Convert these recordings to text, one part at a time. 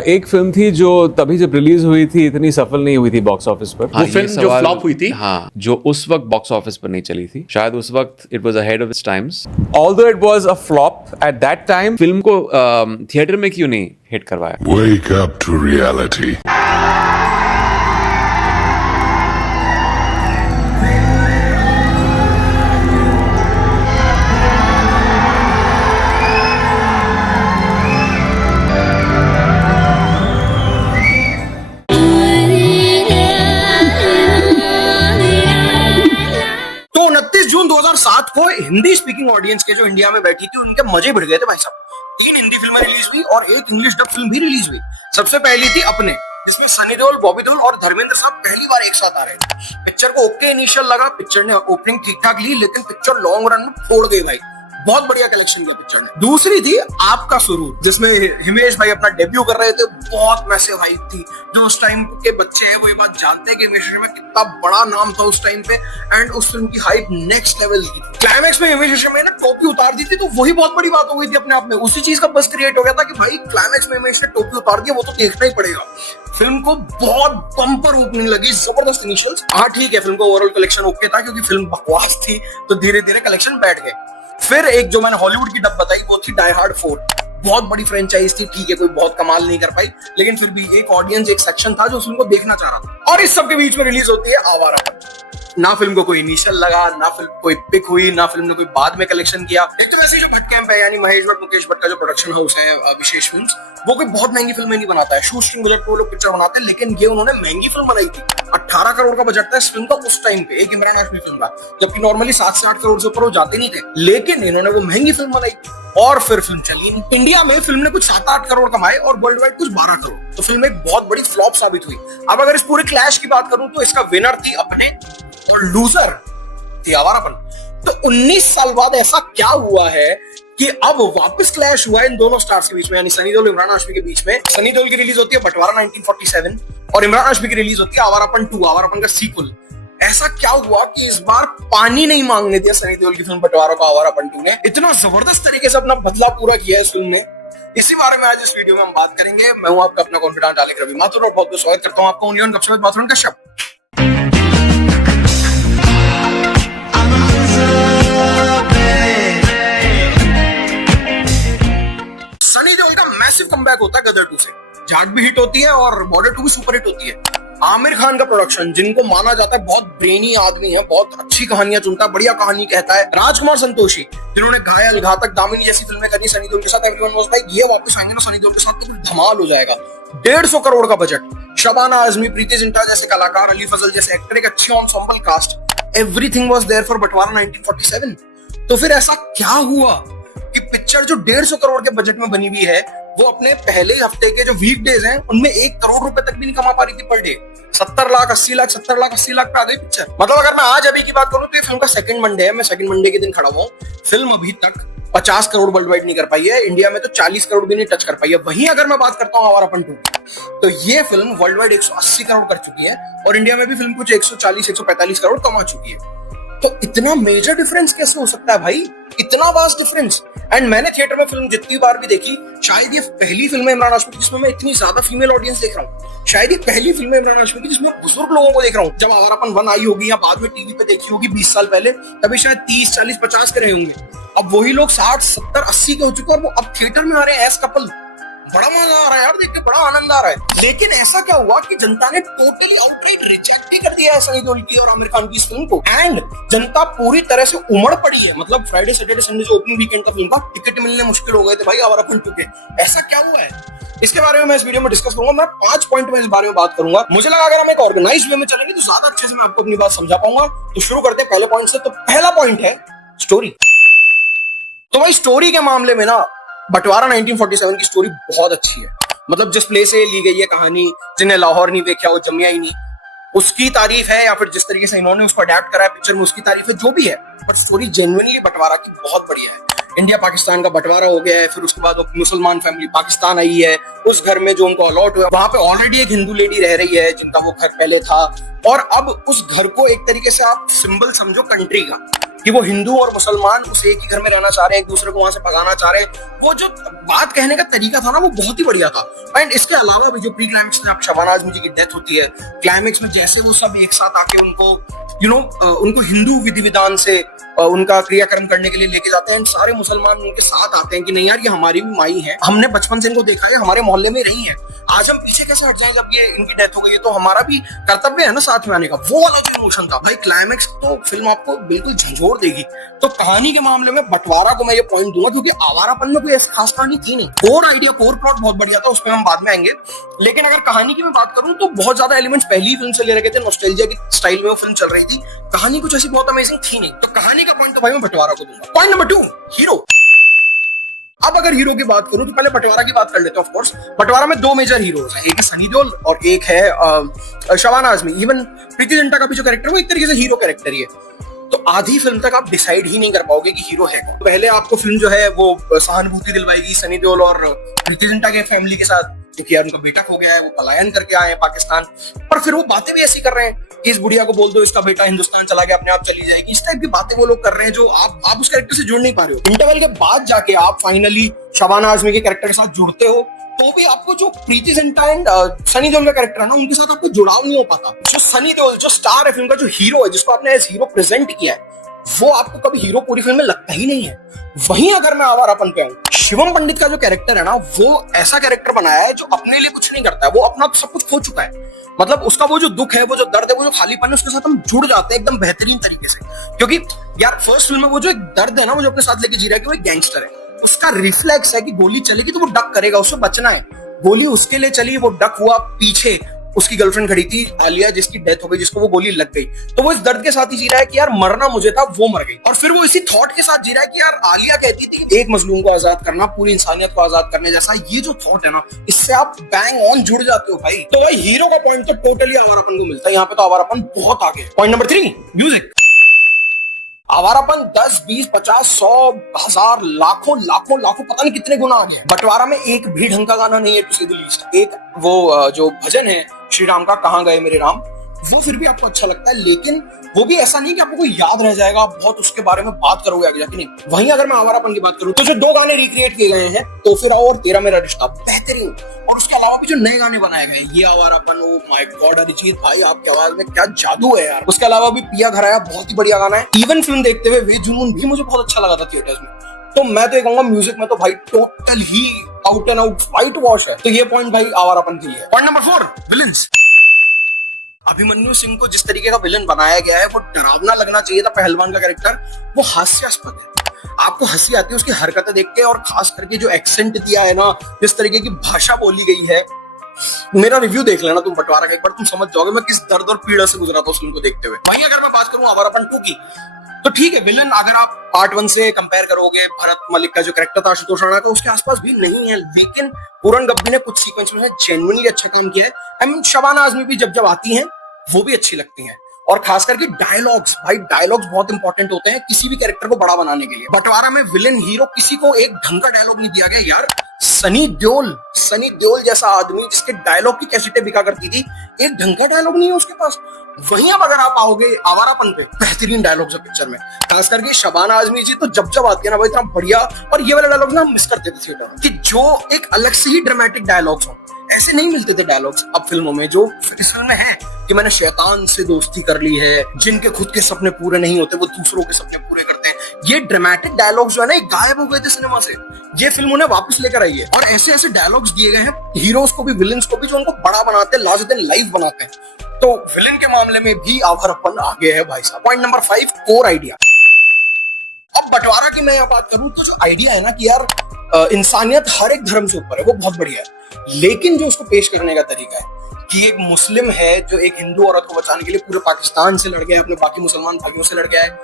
एक फिल्म थी जो तभी जब रिलीज हुई थी इतनी सफल नहीं हुई थी बॉक्स ऑफिस पर। हाँ, वो फिल्म जो फ्लॉप हुई थी। हाँ, जो उस वक्त बॉक्स ऑफिस पर नहीं चली थी, शायद उस वक्त it was ahead of its times. Although it was a flop at that time, film को थिएटर में क्यों नहीं हिट करवाया? Wake up to reality. तो 29 जून 2007 को हिंदी स्पीकिंग ऑडियंस के जो इंडिया में बैठी थी उनके मजे बढ़ गए थे भाई साहब। 3 हिंदी फिल्में रिलीज हुई और एक इंग्लिश डब फिल्म भी रिलीज हुई। सबसे पहली थी अपने, जिसमें सनी देओल, बॉबी देओल और धर्मेंद्र साहब पहली बार एक साथ आ रहे थे। पिक्चर को ओके इनिशियल लगा, पिक्चर ने ओपनिंग ठीक ठाक ली, लेकिन पिक्चर लॉन्ग रन में फोड़ गई भाई। बहुत बढ़िया कलेक्शन किया पिक्चर ने। दूसरी थी आपका सुरूर, जिसमें हिमेश भाई अपना डेब्यू कर रहे थे। बहुत मैसिव हाइप थी। जो उस टाइम के बच्चे हैं वो ये बात जानते हैं कि हिमेश रेशमिया कितना बड़ा नाम था उस टाइम पे, एंड उस फिल्म की हाइप नेक्स्ट लेवल की थी। क्लाइमैक्स में हिमेश रेशमिया ने टोपी उतार दी थी, तो वही बहुत बड़ी बात हो गई थी अपने आप में। उसी चीज का बस क्रिएट हो गया था कि भाई क्लाइमैक्स में हिमेश ने टोपी उतार दी, वो तो देखना ही पड़ेगा। फिल्म को बहुत बम्पर ओपनिंग लगी, जबरदस्त इनिशियल्स। हाँ ठीक है, फिल्म का ओवरऑल कलेक्शन ओके था क्योंकि फिल्म बकवास थी, तो धीरे धीरे कलेक्शन बैठ गए। फिर एक जो मैंने हॉलीवुड की डब बताई वो थी डाई हार्ड 4। बहुत बड़ी फ्रेंचाइज थी, ठीक है, कोई बहुत कमाल नहीं कर पाई, लेकिन फिर भी एक ऑडियंस, एक सेक्शन था जो उस फिल्म को देखना चाह रहा था। और इस सब के बीच में रिलीज होती है आवारापन। ना फिल्म को कोई इनिशियल लगा, ना फिल्म कोई पिक हुई, ना फिल्म ने कोई बाद में कलेक्शन किया। एक तो वैसे जो भट्ट कैंप है, यानी महेश भट्ट, मुकेश भट्ट का जो प्रोडक्शन हाउस है विशेष फिल्म्स, वो कोई बहुत महंगी फिल्में नहीं बनाता है। शू स्ट्रिंग बुलेट पे वो लोग पिक्चर बनाते हैं, लेकिन ये उन्होंने महंगी फिल्म बनाई थी। 18 करोड़ का बजट था इस फिल्म का उस टाइम पे, एक इमरान हाशमी फिल्म का, जबकि नॉर्मली 7 से 8 करोड़ से ऊपर वो जाते नहीं थे, लेकिन इन्होंने वो महंगी फिल्म बनाई और फिर फिल्म चली। इंडिया में फिल्म ने कुछ 7-8 करोड़ कमाए और वर्ल्ड वाइड कुछ 12 करोड़, तो फिल्म एक बहुत बड़ी फ्लॉप साबित हुई। अब अगर इस पूरे क्लैश की बात करूं तो इसका विनर थी अपने और लूजर थी आवारापन। तो 19 साल बाद ऐसा क्या हुआ है कि अब वापस क्लैश हुआ है इन दोनों स्टार्स के बीच में, यानी सनी देओल, इमरान हाशमी के बीच में। सनी देओल की रिलीज होती है बंटवारा 1947 और इमरान हाशमी की रिलीज होती है आवारापन 2, आवारापन का सीक्वल। ऐसा क्या हुआ कि इस बार पानी नहीं मांगने दिया सनी देओल की फिल्म बंटवारा को आवारापन 2 ने। इतना जबरदस्त तरीके से अपना बदला पूरा किया है इस फिल्म ने। इसी बारे में आज इस वीडियो में हम बात करेंगे। मैं हूं आपका अपना कॉन्फिडेंट आलेख रवि माथुर और बहुत बहुत स्वागत करता हूं आपका ओनली गपशप माथुर का शब्द। सनी देओल का मैसिव कमबैक होता है गदर 2 से। जाट भी हिट होती है और बॉर्डर 2 भी सुपर हिट होती है। आमिर खान का प्रोडक्शन, जिनको माना जाता है बहुत ब्रेनी आदमी है, बहुत अच्छी कहानियां चुनता है, बढ़िया कहानी कहता है। राजकुमार संतोषी, जिन्होंने घायल, घातक, दामिनी जैसी फिल्में करी सनी देओल के साथ, एवरीवन वाज लाइक ये वापस आएंगे ना सनी देओल के साथ तो धमाल हो जाएगा। 150 करोड़ का बजट, शबाना आजमी, प्रीति जिंटा जैसे कलाकार, अली फजल जैसे एक्टर, एक अच्छी ensemble cast, everything was there for Bantwara 1947। तो फिर ऐसा क्या हुआ कि पिक्चर जो 150 करोड़ के बजट में बनी हुई है, वो अपने पहले हफ्ते के जो वीकडेज हैं उनमें 1 करोड़ रुपए तक भी नहीं कमा पा रही थी पर डे। 70 लाख 80 लाख 70 लाख 80 लाख पे आ गई पिक्चर। मतलब अगर मैं आज अभी की बात करूं तो ये फिल्म का सेकंड मंडे है, मैं सेकंड मंडे के दिन खड़ा हुआ हूं। फिल्म अभी तक 50 करोड़ वर्ल्ड वाइड नहीं कर पाई है, इंडिया में तो 40 करोड़ भी नहीं टच कर पाई है। वहीं अगर मैं बात करता हूं आवारापन 2 तो ये फिल्म वर्ल्ड वाइड 180 करोड़ कर चुकी है और इंडिया में भी फिल्म कुछ 140-145 करोड़ कमा चुकी है। तो इतना मेजर डिफरेंस कैसे हो सकता है भाई, इतना वास्ट डिफरेंस। एंड मैंने थिएटर में फिल्म जितनी बार भी देखी, शायद ये पहली फिल्म है इमरान हाशमी की जिसमें मैं इतनी ज्यादा फीमेल ऑडियंस देख रहा हूँ। शायद ये पहली फिल्म है इमरान हाशमी की जिसमें बुजुर्ग लोगों को देख रहा हूँ। जब आवारापन 1 आई होगी या बाद में टीवी पे देखी होगी 20 साल पहले, तभी शायद 30, 40, 50 के रहे होंगे। अब वही लोग 60, 70, 80 के हो चुके हैं और वो अब थिएटर में आ रहे हैं एज कपल। बड़ा मजा आ रहा है यार, देख के बड़ा आनंद आ रहा है। लेकिन ऐसा क्या हुआ कि जनता ने टोटली आउटराइट रिजेक्ट ही कर दिया है सनी देओल की और आमिर खान की इस फिल्म को। एंड जनता पूरी तरह से उमड़ पड़ी है। मतलब फ्राइडे सैटरडे संडे जो ओपनिंग वीकेंड का फिल्म का, टिकट मिलने मुश्किल हो गए थे भाई आवारापन 2 के। ऐसा क्या हुआ है, इसके बारे में मैं इस वीडियो में डिस्कस करूंगा। मैं 5 पॉइंट में इस बारे में बात करूंगा। मुझे लगा अगर हम एक ऑर्गेनाइज्ड वे में चलेंगे तो ज्यादा अच्छे से मैं आपको अपनी बात समझा पाऊंगा। तो शुरू करते हैं पहले पॉइंट से। तो पहला पॉइंट है स्टोरी। तो भाई स्टोरी के मामले में ना बंटवारा 1947 की स्टोरी बहुत अच्छी है। मतलब जिस प्ले से ली गई है कहानी, जिन्हें लाहौर नहीं देखा वो जमिया ही नहीं, उसकी तारीफ है, या फिर जिस तरीके से इन्होंने उसको अडेप्ट करा है पिक्चर में उसकी तारीफ है, जो भी है। बट स्टोरी जेन्युइनली बंटवारा की बहुत बढ़िया है। इंडिया पाकिस्तान का बंटवारा हो गया है, फिर उसके बाद वो मुसलमान फैमिली पाकिस्तान आई है, उस घर में जो उनको अलॉट हुआ वहां पे ऑलरेडी एक हिंदू लेडी रह रही है जिनका वो घर पहले था, और अब उस घर को एक तरीके से आप सिंबल समझो कंट्री का। कि वो हिंदू और मुसलमान उस एक ही घर में रहना चाह रहे हैं, एक दूसरे को वहां से भगाना चाह रहे हैं। वो जो बात कहने का तरीका था ना, वो बहुत ही बढ़िया था। एंड इसके अलावा भी जो प्री क्लाइमेक्स में शबाना आजमी जी की डेथ होती है, क्लाइमेक्स में जैसे वो सब एक साथ आके उनको उनको हिंदू विधि विधान से उनका क्रियाक्रम करने के लिए लेके जाते हैं, सारे मुसलमान उनके साथ आते हैं कि नहीं यार ये हमारी भी माई है, हमने बचपन से इनको देखा है, हमारे मोहल्ले में रही है, आज हम पीछे कैसे हट जाएं जब ये इनकी डेथ हो गई है, तो हमारा भी कर्तव्य है ना साथ में आने का। वो वाला जो इमोशन था भाई, क्लाइमेक्स तो फिल्म आपको बिल्कुल झंझोर देगी। तो कहानी के मामले में बंटवारा को मैं ये पॉइंट दूंगा, क्योंकि आवारापन में कोई ऐसी खास कहानी थी नहीं। कोर आइडिया, कोर प्लॉट बहुत बढ़िया था, उस पर हम बाद में आएंगे। लेकिन अगर कहानी की मैं बात करूं तो बहुत ज्यादा एलिमेंट्स पहली फिल्म से ले रखे थे, नॉस्टैल्जिया की स्टाइल में वो फिल्म चल रही थी। कहानी कुछ ऐसी बहुत अमेजिंग थी नहीं, तो कहानी का पॉइंट तो भाई मैं बंटवारा को दूंगा। Point number 2, hero. अब अगर हीरो की बात करूं तो पहले बंटवारा की बात कर लेते हैं। ऑफ कोर्स बंटवारा में 2 मेजर हीरोज हैं, एक है सनी देओल और एक है शबाना आजमी। इवन प्रीति जिंटा का भी जो कैरेक्टर है वो एक तरीके से हीरो कैरेक्टर ही है। तो आधी फिल्म तक आप डिसाइड ही नहीं कर पाओगे कि हीरो है कौन। पहले आपको फिल्म जो है वो सहानुभूति दिलवाएगी सनी देओल और प्रीति जिंटा के फैमिली के साथ, क्योंकि यार उनका बेटा खो गया है, वो पलायन करके आए हैं पाकिस्तान। पर फिर वो बातें भी ऐसी कर रहे हैं कि इस बुढ़िया को बोल दो इसका बेटा हिंदुस्तान चला गया, अपने आप चली जाएगी। इस टाइप की बातें वो लोग कर रहे हैं जो आप उस कैरेक्टर से जुड़ नहीं पा रहे हो। इंटरवल के बाद जाके आप फाइनली शबाना आजमी के कैरेक्टर के साथ जुड़ते हो, तो भी आपको जो प्रीति जिंटा एंड सनी देओल का कैरेक्टर है ना, उनके साथ आपको जुड़ाव नहीं हो पाता। जो सनी देओल जो स्टार है फिल्म का, जो हीरो है, जिसको आपने एज हीरो प्रेजेंट किया है, वो आपको कभी हीरो पूरी फिल्म में लगता ही नहीं है। वहीं अगर मैं आवारापन पे आऊं, शिवम पंडित का जो कैरेक्टर है ना, वो ऐसा कैरेक्टर बनाया है जो अपने लिए कुछ नहीं करता है, वो अपना सब कुछ खो चुका है। मतलब उसका वो जो दुख है, वो जो दर्द है, वो जो खालीपन है, उसके साथ हम जुड़ जाते हैं एकदम बेहतरीन तरीके से। क्योंकि यार फर्स्ट फिल्म में वो जो एक दर्द है ना, वो जो अपने साथ लेके जी रहा है कि वो एक गैंगस्टर है, उसका रिफ्लेक्स है कि गोली चलेगी तो वो डक करेगा, उससे बचना है। गोली उसके लिए चली, वो डक हुआ, पीछे उसकी गर्लफ्रेंड खड़ी थी आलिया, जिसकी डेथ हो गई, जिसको वो गोली लग गई। तो वो इस दर्द के साथ ही जी रहा है कि यार मरना मुझे था, वो मर गई। और फिर वो इसी थॉट के साथ जी रहा है कि यार आलिया कहती थी कि एक मजलूम को आजाद करना पूरी इंसानियत को आजाद करने जैसा। ये जो थॉट है ना, इससे आप बैंग ऑन जुड़ जाते हो भाई। तो भाई हीरो का पॉइंट तो टोटली आवारापन को मिलता है, यहाँ पे तो आवारापन बहुत आगे है। Point number 3, music. आवारापन 10, 20, 50, 100, 1000, लाखों पता नहीं कितने गुना आगे। बंटवारा में एक भी ढंग का गाना नहीं है टू से द लीस्ट। एक वो जो भजन है श्री राम का, कहां गए मेरे राम, वो फिर भी आपको अच्छा लगता है, लेकिन वो भी ऐसा नहीं कि आपको कोई याद रह जाएगा, आप बहुत उसके बारे में बात करोगे आगे जाके, नहीं। वहीं अगर मैं आवारापन की बात करूं तो जो 2 गाने रिक्रिएट किए गए हैं, तो फिर आओ और तेरा मेरा रिश्ता, बेहतरीन। और उसके अलावा भी जो नए गाने बनाए गए, ये Awarapan, oh my God Arijit भाई, आपकी आवाज में क्या जादू है यार। उसके अलावा भी पिया घराया, बहुत ही बढ़िया गाना है। इवन फिल्म देखते हुए वे जुनून भी मुझे बहुत अच्छा लगा था थिएटर्स में। तो मैं तो ये कहूंगा म्यूजिक में तो भाई total he out and out fight wash है। तो ये पॉइंट भाई आवारापन के लिए। Point number 4, villains. Abhimanyu Singh को जिस तरीके का विलन बनाया गया है, वो डरावना लगना चाहिए था। पहलवान का कैरेक्टर वो हास्यास्पद है, आपको हंसी आती है उसकी हरकतें देख के, और खास करके जो एक्सेंट दिया है ना, जिस तरीके की भाषा बोली गई है। मेरा रिव्यू देख लेना तुम बंटवारा का, एक बार तुम समझ जाओगे मैं किस दर्द और पीड़ा से गुजरा था उस फिल्म को देखते हुए। वहीं अगर मैं बात करूं आवारापन 2 की, तो ठीक है, विलन अगर आप पार्ट 1 से कंपेयर करोगे, भरत मलिक का जो कैरेक्टर था आशुतोष राणा का, उसके आसपास भी नहीं है। लेकिन पूरन गब्बी ने कुछ सीक्वेंस में जेन्युइनली अच्छा काम किया है। आई मीन शबाना आजमी भी जब आती हैं वो भी अच्छी लगती हैं। और खास करके डायलॉग्स, भाई डायलॉग्स बहुत इंपॉर्टेंट होते हैं किसी भी कैरेक्टर को बड़ा बनाने के लिए। बंटवारा में विलेन हीरो किसी को एक ढंग का डायलॉग नहीं दिया गया यार। सनी देओल जैसा आदमी जिसके डायलॉग की कैसेटें बिका करती थी, एक ढंग का डायलॉग नहीं है उसके पास। वहीं अब अगर आप आओगे आवारापन पे, बेहतरीन डायलॉग्स है पिक्चर में। खास करके शबाना आजमी जी तो जब आती है ना भाई, इतना बढ़िया। और ये वाले डायलॉग ना हम मिस करते थे थिएटर में, कि जो एक अलग से ही ड्रामेटिक डायलॉग्स हो, ऐसे नहीं मिलते थे डायलॉग्स अब फिल्मों में, जो इस फिल्म में है कि मैंने शैतान से दोस्ती कर ली है, जिनके खुद के सपने पूरे नहीं होते वो दूसरों के सपने पूरे करते हैं। ये ड्रामेटिक डायलॉग्स जो है ना, गायब हो गए थे सिनेमा से, ये फिल्म उन्हें वापस लेकर आई है। और ऐसे ऐसे डायलॉग्स दिए गए हैं हीरोज को भी, विलेंस को भी, जो उनको बड़ा बनाते हैं, लार्जर देन लाइफ बनाते हैं। तो विलेन के मामले में भी आवारापन आगे है भाई साहब। Point number 5, core idea. अब बंटवारा की मैं यहाँ बात करूं तो जो आइडिया है ना कि यार इंसानियत हर एक धर्म से ऊपर है, वो बहुत बढ़िया है। लेकिन जो उसको पेश करने का तरीका है कि एक मुस्लिम है जो एक हिंदू औरत को बचाने के लिए पूरे पाकिस्तान से लड़ गया है, अपने बाकी मुसलमान भाइयों से लड़ गया है,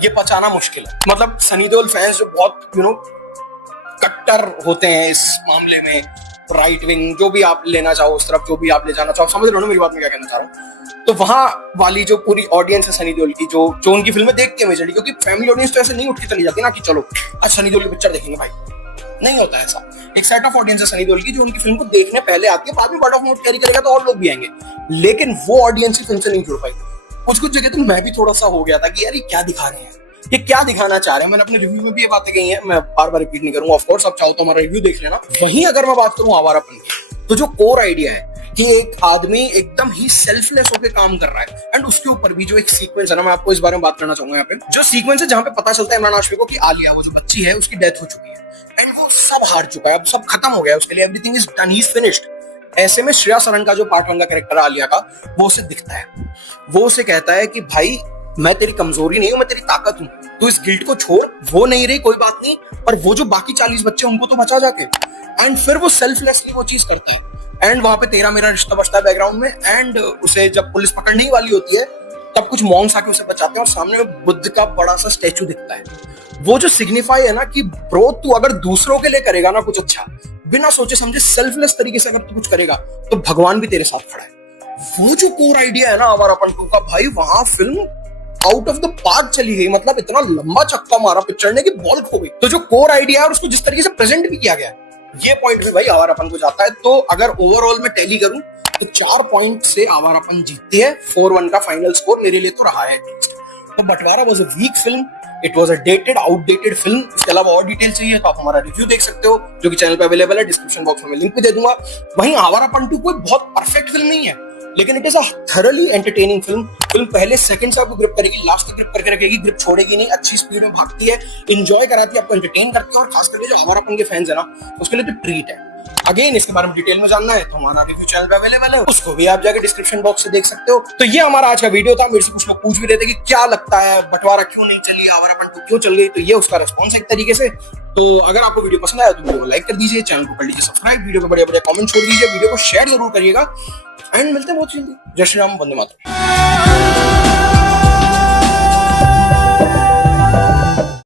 ये पचाना मुश्किल है। मतलब सनी देओल फैंस जो बहुत कट्टर होते हैं इस मामले में, राइट विंग, जो भी आप लेना चाहो उस तरफ, जो भी आप ले जाना चाहो, समझ रहे हो ना मेरी बात में क्या कहना चाह रहा हूँ। तो वहां वाली जो पूरी ऑडियंस है सनी देओल की, जो उनकी फिल्में देखती है मेजरली, क्योंकि फैमिली ऑडियंस तो ऐसे नहीं उठ के चली जाती ना कि चलो आज सनी देओल की पिक्चर देखेंगे भाई, नहीं होता ऐसा। एक सेट ऑफ ऑडियंस है सनी देओल की जो उनकी फिल्म को देखने पहले आती है, बाद में वर्ड ऑफ माउथ कैरी करेगा तो और लोग भी आएंगे। लेकिन वो ऑडियंस ही फिल्म से नहीं जुड़ पाई। कुछ जगह तो मैं भी थोड़ा सा हो गया था कि यार ये क्या दिखा रहे हैं, ये क्या दिखाना चाह रहे हैं, मैंने अपने रिव्यू में भी ये बातें कही हैं, मैं बार बार रिपीट नहीं करूंगा। ऑफ कोर्स आप चाहो तो हमारा रिव्यू देख लेना। वहीं अगर मैं बात करूं आवारापन की, तो जो कोर आइडिया है कि एक आदमी एकदम ही सेल्फलेस होकर काम कर रहा है, एंड उसके ऊपर भी जो एक सीक्वेंस है ना, मैं आपको इस बारे में बात करना चाहूंगा। यहाँ पे जो सीक्वेंस है जहां पे पता चलता है इमरान हाशमी को कि आलिया, वो जो बच्ची है, उसकी डेथ हो चुकी है एंड वो सब हार चुका है, अब सब खत्म हो गया है उसके लिए, everything is done, he is finished. ऐसे में श्रेया सरन का जो पार्ट 1 का कैरेक्टर है आलिया का, वो उसे दिखता है, वो उसे कहता है कि भाई मैं तेरी कमजोरी नहीं हूं, मैं तेरी ताकत हूं, तू इस गिल्ट को छोड़, वो नहीं रही कोई बात नहीं, पर वो जो बाकी 40 बच्चे उनको तो बचा जाके। एंड फिर वो सेल्फलेसली वो चीज करता है, एंड वहां पे तेरा मेरा रिश्ता बचता है बैकग्राउंड में, एंड उसे जब पुलिस पकड़ने ही वाली होती है तब कुछ मॉन्क्स आके उसे बचाते हैं और सामने में बुद्ध का बड़ा सा स्टैचू दिखता है। वो जो सिग्निफाई है ना कि ब्रो तू अगर दूसरों के लिए करेगा ना कुछ अच्छा, बिना सोचे समझे सेल्फलेस तरीके से अगर तू कुछ करेगा तो भगवान भी तेरे साथ खड़ा है। वो जो कोर आइडिया है ना आवारापन 2 का, भाई वहां film out of the park चली गई, मतलब इतना लंबा चक्का मारा पिक्चर ने कि बॉल खो गई। तो जो कोर आइडिया है और उसको जिस तरीके से प्रेजेंट भी किया गया है, ये पॉइंट में भाई आवारापन को जाता है। तो अगर ओवरऑल में टैली करूं तो 4 पॉइंट से आवारापन जीतती है, 4-1 का फाइनल स्कोर मेरे लिए तो रहा है। तो Bantwara was a weak film, it was a dated outdated film. इसके अलावा और डिटेल चाहिए तो आप हमारा रिव्यू देख सकते हो, जो कि चैनल पे अवेलेबल है, डिस्क्रिप्शन बॉक्स में मैं लिंक भी दे दूंगा। वहीं आवारापन 2 कोई बहुत परफेक्ट फिल्म नहीं है, लेकिन it is a thoroughly entertaining film. Film पहले सेकंड से आपको ग्रिप करेगी, लास्ट तक ग्रिप करके रखेगी, ग्रिप छोड़ेगी नहीं, अच्छी स्पीड में भागती है, एंजॉय कराती है, आपको एंटरटेन करती है, और खास करके जो आवारापन के फैंस है ना, उसके लिए तो ट्रीट है। अगेन इसके बारे में डिटेल में जानना है तो हमारा रिव्यू चैनल पे अवेलेबल है, उसको भी आप जाके डिस्क्रिप्शन बॉक्स से देख सकते हो। तो ये हमारा आज का वीडियो था। मेरे से कुछ लोग पूछ भी रहे थे कि क्या लगता है बंटवारा क्यों नहीं चली, आवारापन 2 क्यों चल गई, तो ये उसका रिस्पॉन्स एक तरीके से। तो अगर आपको वीडियो पसंद आया तो वीडियो को लाइक कर दीजिए, चैनल को कर लीजिए सब्सक्राइब, वीडियो को बड़े बड़े कमेंट छोड़ दीजिए, वीडियो को शेयर जरूर करिएगा, एंड मिलते हैं बहुत जल्दी। जय श्री राम, वंदे मातरम।